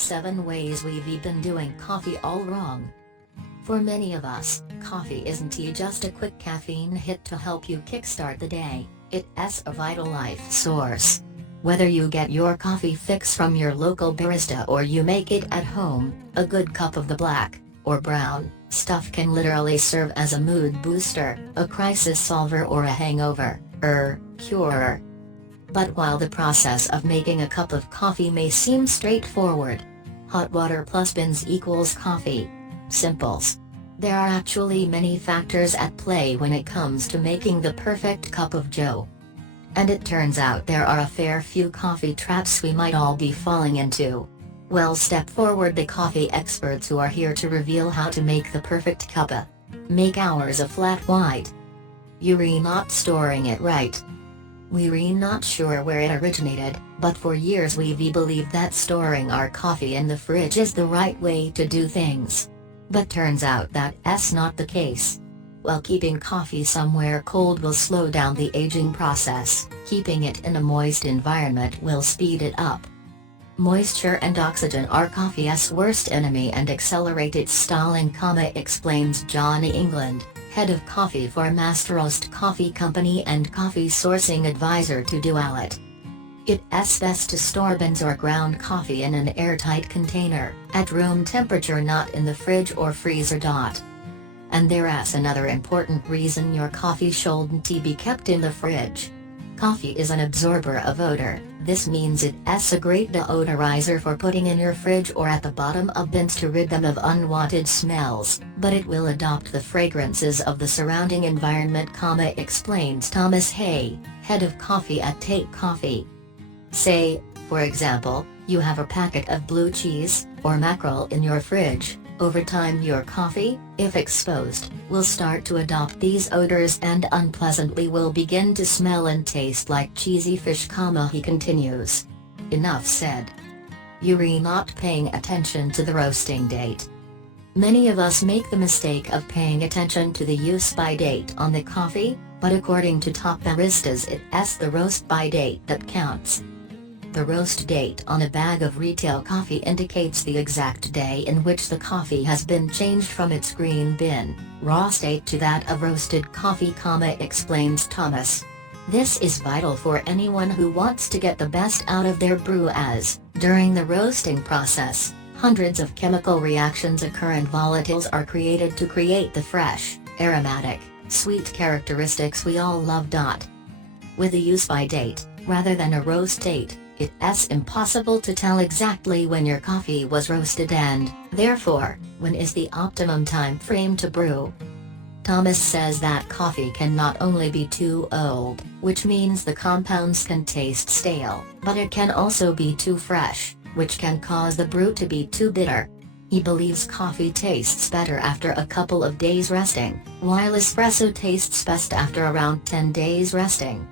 7 Ways We've been doing coffee all wrong. For many of us, coffee isn't just a quick caffeine hit to help you kickstart the day, it's a vital life source. Whether you get your coffee fix from your local barista or you make it at home, a good cup of the black, or brown, stuff can literally serve as a mood booster, a crisis solver or a hangover curer. But while the process of making a cup of coffee may seem straightforward, hot water plus beans equals coffee. Simples. There are actually many factors at play when it comes to making the perfect cup of joe. And it turns out there are a fair few coffee traps we might all be falling into. Well, step forward the coffee experts who are here to reveal how to make the perfect cuppa. Make ours a flat white. You're not storing it right. We're not sure where it originated, but for years we've believed that storing our coffee in the fridge is the right way to do things. But turns out that's not the case. While keeping coffee somewhere cold will slow down the aging process, keeping it in a moist environment will speed it up. Moisture and oxygen are coffee's worst enemy and accelerate its stalling, explains Johnny England, head of coffee for Master Roast Coffee Company and coffee sourcing advisor to Dualit. It's best to store beans or ground coffee in an airtight container, at room temperature, not in the fridge or freezer. And there's another important reason your coffee shouldn't be kept in the fridge. Coffee is an absorber of odor. This means it's a great deodorizer for putting in your fridge or at the bottom of bins to rid them of unwanted smells, but it will adopt the fragrances of the surrounding environment, explains Thomas Hay, head of coffee at Take Coffee. Say, for example, you have a packet of blue cheese, or mackerel in your fridge. Over time your coffee, if exposed, will start to adopt these odors and unpleasantly will begin to smell and taste like cheesy fish, he continues. Enough said. You're not paying attention to the roasting date. Many of us make the mistake of paying attention to the use-by date on the coffee, but according to top baristas it's the roast-by date that counts. The roast date on a bag of retail coffee indicates the exact day in which the coffee has been changed from its green bin, raw state to that of roasted coffee, explains Thomas. This is vital for anyone who wants to get the best out of their brew, as, during the roasting process, hundreds of chemical reactions occur and volatiles are created to create the fresh, aromatic, sweet characteristics we all love. With a use-by date, rather than a roast date, it's impossible to tell exactly when your coffee was roasted and, therefore, when is the optimum time frame to brew. Thomas says that coffee can not only be too old, which means the compounds can taste stale, but it can also be too fresh, which can cause the brew to be too bitter. He believes coffee tastes better after a couple of days resting, while espresso tastes best after around 10 days resting.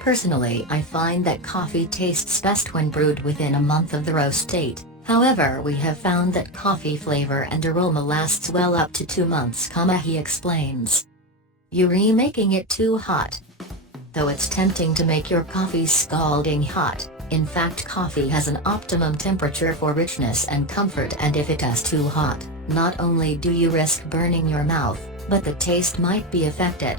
Personally, I find that coffee tastes best when brewed within a month of the roast date. However, we have found that coffee flavor and aroma lasts well up to 2 months, he explains. You're making it too hot. Though it's tempting to make your coffee scalding hot, in fact coffee has an optimum temperature for richness and comfort, and if it is too hot, not only do you risk burning your mouth, but the taste might be affected.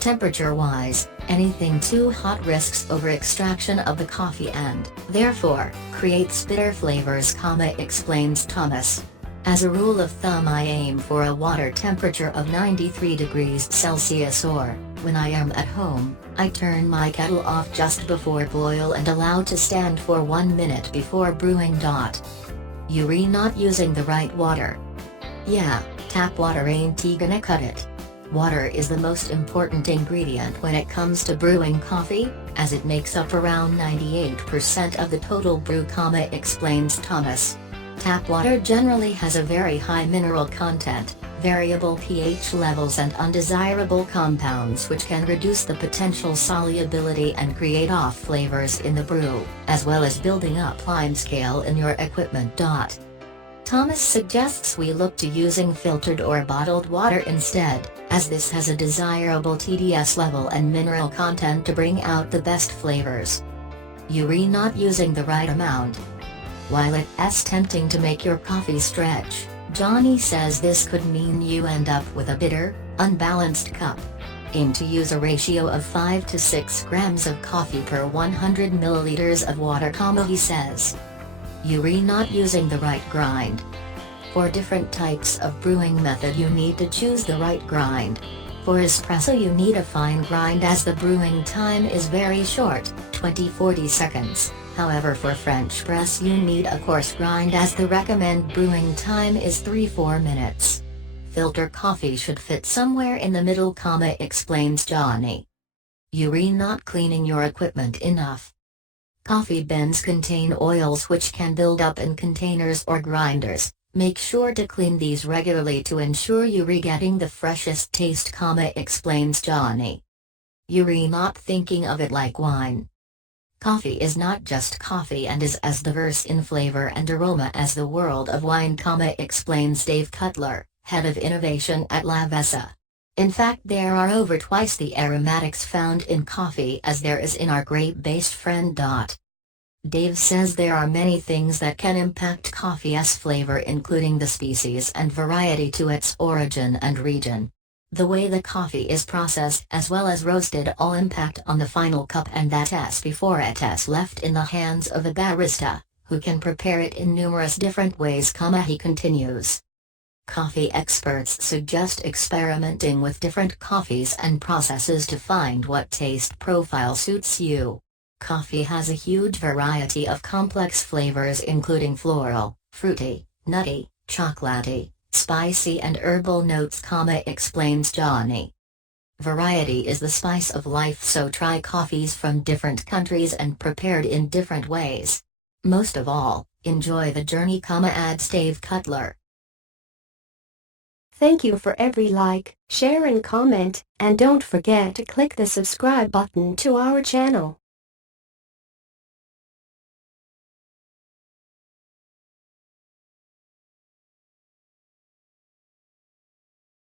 Temperature-wise, anything too hot risks over-extraction of the coffee and, therefore, creates bitter flavors, explains Thomas. As a rule of thumb, I aim for a water temperature of 93 degrees Celsius, or, when I am at home, I turn my kettle off just before boil and allow to stand for 1 minute before brewing. You're not using the right water. Yeah, tap water ain't gonna cut it. Water is the most important ingredient when it comes to brewing coffee, as it makes up around 98% of the total brew, explains Thomas. Tap water generally has a very high mineral content, variable pH levels and undesirable compounds which can reduce the potential solubility and create off flavors in the brew, as well as building up limescale in your equipment. Thomas suggests we look to using filtered or bottled water instead, as this has a desirable TDS level and mineral content to bring out the best flavors. You're not using the right amount. While it's tempting to make your coffee stretch, Johnny says this could mean you end up with a bitter, unbalanced cup. Aim to use a ratio of 5 to 6 grams of coffee per 100 milliliters of water, he says. You're not using the right grind. For different types of brewing method you need to choose the right grind. For espresso you need a fine grind as the brewing time is very short, 20-40 seconds. However, for French press you need a coarse grind as the recommended brewing time is 3-4 minutes. Filter coffee should fit somewhere in the middle, explains Johnny. You're not cleaning your equipment enough. Coffee beans contain oils which can build up in containers or grinders. Make sure to clean these regularly to ensure you're getting the freshest taste, explains Johnny. You're not thinking of it like wine. Coffee is not just coffee and is as diverse in flavor and aroma as the world of wine, explains Dave Cutler, head of innovation at Lavesa. In fact, there are over twice the aromatics found in coffee as there is in our grape-based friend. Dave says there are many things that can impact coffee's flavor, including the species and variety to its origin and region. The way the coffee is processed as well as roasted all impact on the final cup, and that's before it's left in the hands of a barista, who can prepare it in numerous different ways, he continues. Coffee experts suggest experimenting with different coffees and processes to find what taste profile suits you. Coffee has a huge variety of complex flavors including floral, fruity, nutty, chocolatey, spicy and herbal notes, explains Johnny. Variety is the spice of life, so try coffees from different countries and prepared in different ways. Most of all, enjoy the journey, adds Dave Cutler. Thank you for every like, share and comment, and don't forget to click the subscribe button to our channel.